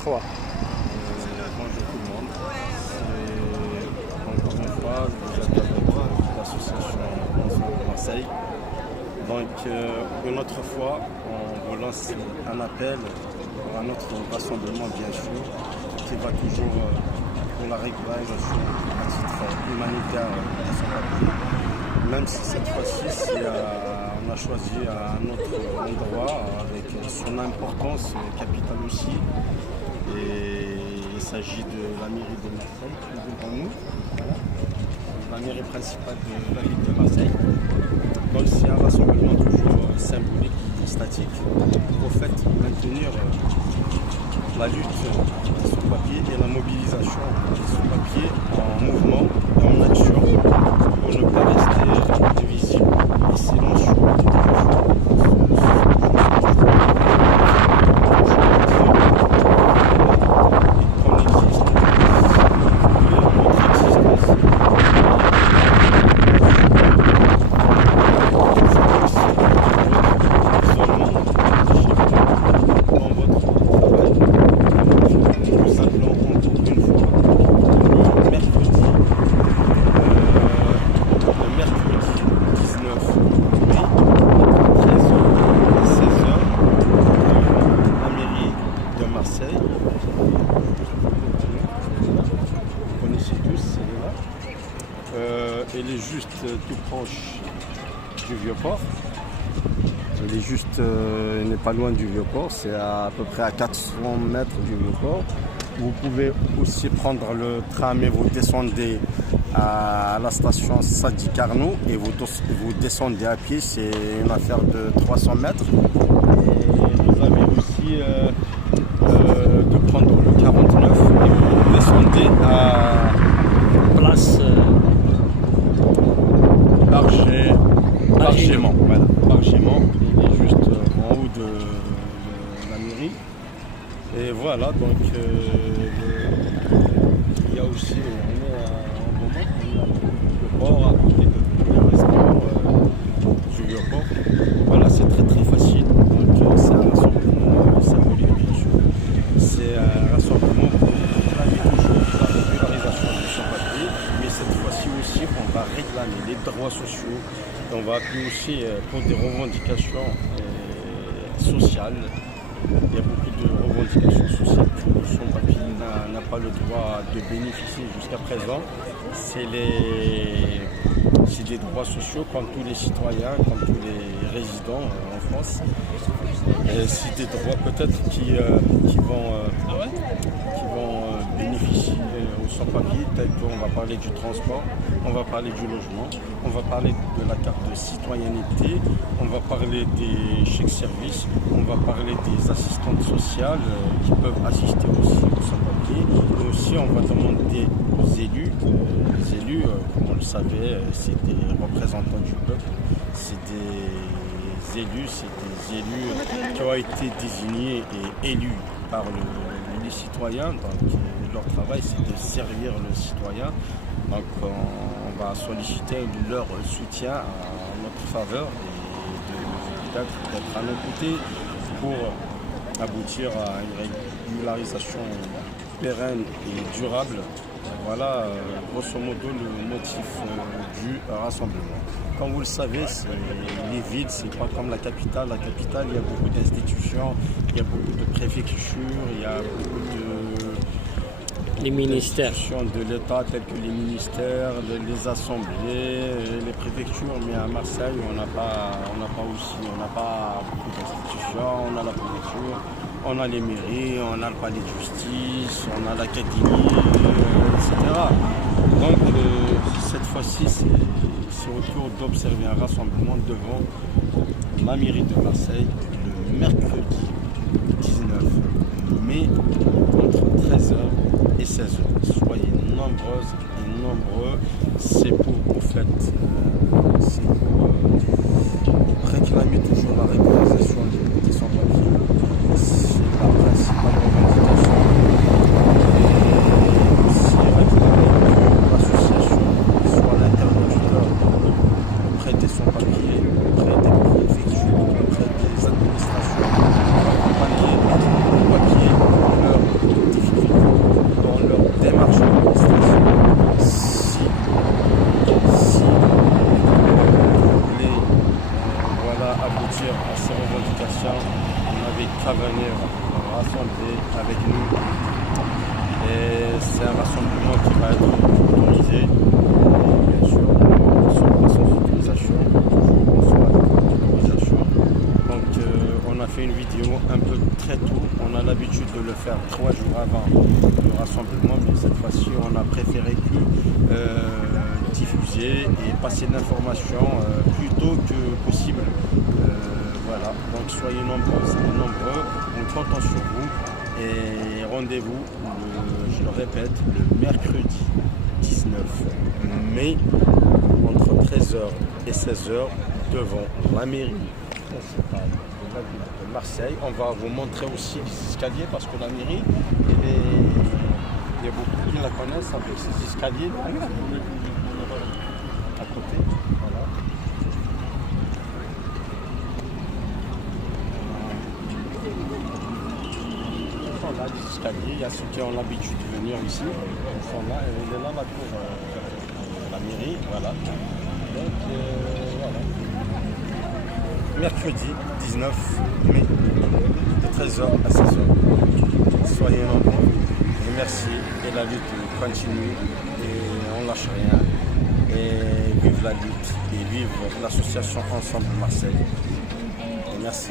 3. Bonjour tout le monde. Encore une fois, vous êtes avec l'association Ensemble de Marseille. Donc, une autre fois, on vous lance un appel pour un autre rassemblement, bien sûr, qui va toujours pour la régularisation à titre humanitaire de son papier. Même si cette fois-ci, on a choisi un autre endroit avec son importance capitale aussi. Et il s'agit de la mairie de Marseille, qui est devant nous. Voilà. La mairie principale de la ville de Marseille. Donc c'est un rassemblement toujours symbolique, statique, pour au fait maintenir la lutte de son papier et la mobilisation de son papier en mouvement et en action pour ne pas rester invisible et silencieux. Elle est juste tout proche du Vieux-Port. Elle est juste, n'est pas loin du Vieux-Port, c'est à peu près à 400 mètres du Vieux-Port. Vous pouvez aussi prendre le tram et vous descendez à la station Sadi Carnot et vous descendez à pied, c'est une affaire de 300 mètres. Et vous avez aussi de prendre le 49 et vous descendez à place Bargément. Voilà, Bargément, il est juste en haut de la mairie. Et voilà, donc il y a aussi, on est en moment, il y a le port à côté de restaurant du Vieux-Port. Voilà, c'est très facile. Donc c'est un rassemblement symbolique, bien sûr. C'est un rassemblement pour réclamer toujours la régularisation de son papier, mais cette fois-ci aussi, on va réclamer les droits sociaux. On va appuyer aussi pour des revendications sociales. Il y a beaucoup de revendications sociales que son papier n'a pas le droit de bénéficier jusqu'à présent. C'est des droits sociaux comme tous les citoyens, comme tous les résidents en France. C'est des droits peut-être qui vont bénéficier aux sans-papiers, tels qu'on va parler du transport, on va parler du logement, on va parler de la carte de citoyenneté, on va parler des chèques services, on va parler des assistantes sociales qui peuvent assister aussi aux sans-papiers. Et aussi on va demander aux élus, les élus, comme on le savait, c'est des représentants du peuple, c'est des élus qui ont été désignés et élus par les citoyens. Donc leur travail c'est de servir le citoyen. Donc on va solliciter leur soutien en notre faveur et d'être à nos côtés pour aboutir à une régularisation pérenne et durable. Voilà grosso modo le motif du rassemblement. Comme vous le savez, les villes, c'est pas comme la capitale. La capitale, il y a beaucoup d'institutions, il y a beaucoup de préfectures, il y a beaucoup les ministères de l'État, tels que les ministères, les assemblées, les préfectures. Mais à Marseille, on n'a pas beaucoup d'institutions. On a la préfecture, on a les mairies, on a le palais de justice, on a l'académie, etc. Donc cette fois-ci, c'est au tour d'observer un rassemblement devant la mairie de Marseille le mercredi 19 mai entre 13h et 16h. Soyez nombreuses et nombreux. C'est pour au fait, c'est pour réclamer toujours la régularisation des sans-papiers. C'est la principale revendication. C'est réclamer que l'association soit l'interlocuteur auprès des sans-papiers, auprès des préfectures, auprès des administrations, pour accompagner les papiers, leur avec nous. Et c'est un rassemblement qui va être autorisé. Et bien sûr, on sera sans autorisation. On sera avec autorisation. Donc on a fait une vidéo un peu très tôt. On a l'habitude de le faire 3 jours avant le rassemblement, mais cette fois-ci on a préféré diffuser et passer l'information plus tôt que possible. Voilà, donc soyez nombreux, on compte sur vous et rendez-vous, je le répète, le mercredi 19 mai entre 13h et 16h devant la mairie principale de la ville de Marseille. On va vous montrer aussi les escaliers parce que la mairie, il y a beaucoup qui la connaissent avec ces escaliers à côté. Voilà. Là, les escaliers, il y a ceux qui ont l'habitude de venir ici, ils sont là, et il est là la cour la mairie, voilà. Donc voilà. Mercredi 19 mai, de 13h à 16h. Soyez nombreux. Et merci, et la lutte continue, et on lâche rien. Et vive la lutte, et vive l'association Ensemble Marseille. Et merci.